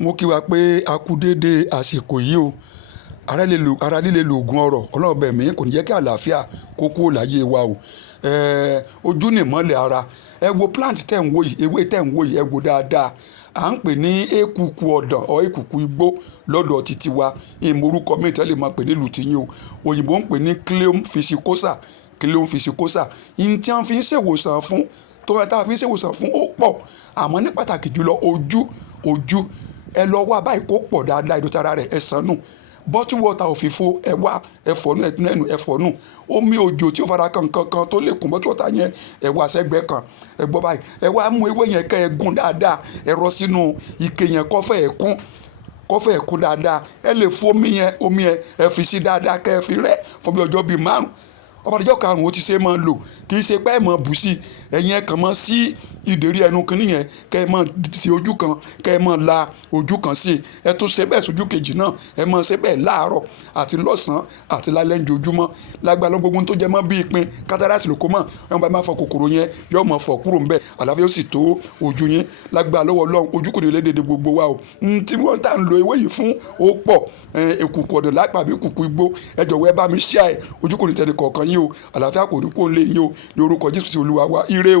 mo kí wa pé a kú déédéé àsìkò yìí o. Ara líle lòògùn ọrọ̀, ọlọ́run bẹ̀ mí kò ní jẹ́ kí àlàáfíà kó kúrò láyé wa o. Ojú ni ìmọ́lẹ̀ ara. Ẹ wo plant tẹ̀ ń wò yìí, ewé tẹ̀ ń wò yìí, ẹ wo dáadáa. À ń pè ní èkùkù ọ̀dàn ọ̀ èkùkù igbó lọ́dọ̀ títí wa. Ìmọ̀ orúkọ mi tẹ́lẹ̀ máa pè nílùú tiyín o. Òyìnbó ń pè ní Cleome ficosa. Cleome ficosa. Ìyẹn tí wọ́n fi ń ṣèwòsàn fún, tó yẹ tá a fi ń ṣèwòsàn fún ó pọ̀. Àmọ́ ní pàtàkì jùlọ ojú. Ẹ lọ wá báyìí kó pọ̀ dáadáa ìdọ̀tí ara rẹ̀ ẹ ṣàn nù. Bottle water òfìfo ẹ wá ẹ fọ̀nù ẹnu ẹ fọ̀nù. Omi òjò tí ó fara kan kankan tó lè kún bottle water yẹn ẹ wá sẹ́gbẹ́ kan. Ẹ gbọ́ báyìí. Ẹ wá mú ewé yẹn kẹ́ ẹ gún dáadáa. Ẹ rọ sínú ike yẹn kọ́fẹ́ ẹ kún dáadáa. Ẹ lè fún omi yẹn ẹ fi sí dáadáa kẹ́ ẹ fi rẹ́ fún bí ọjọ́ bíi 5. Ọjọ́ karùn-ún ó ti ṣe máa lò. Kì í ṣe pé ẹ máa bù sí ẹ̀yin ẹ kàn máa sí ìdérí ẹnu kìíní yẹn kẹ́ ẹ máa sí ojú kan kẹ́ ẹ máa la ojú kan sí. Ẹ tún ṣe bẹ́ẹ̀ sójú kejì náà. Ẹ máa ṣe bẹ́ẹ̀ láàárọ̀ àti lọ́sàn-án àti lálẹ́ ní ojoojúmọ́. Lágbára gbogbo tó jẹ mọ́ bí ìpín kátàràsì ló kó mọ́. Wọ́n bá máa fọ kòkòrò yẹn yóò máa fọ kúrò ńbẹ̀. Àlàáfíà ó sì tó ojú yín. Lágbára lọ́wọ́ Ọlọ́run ojú kò ní lè dédé gbogbo wa o. Tí wọ́n tá ń lo ewé yìí fún ó pọ̀. Èkùkù ọ̀dàn lápá àbí èkùkù igbó. Ẹ jọ̀wọ́ ẹ bá mi share ẹ̀. Ojú kò ní tẹni kọ̀ọ̀kan yín o. Àlàáfíà kò ní kó lé yín o. Ní orúkọ Jésù Olúwa wa. Ire o.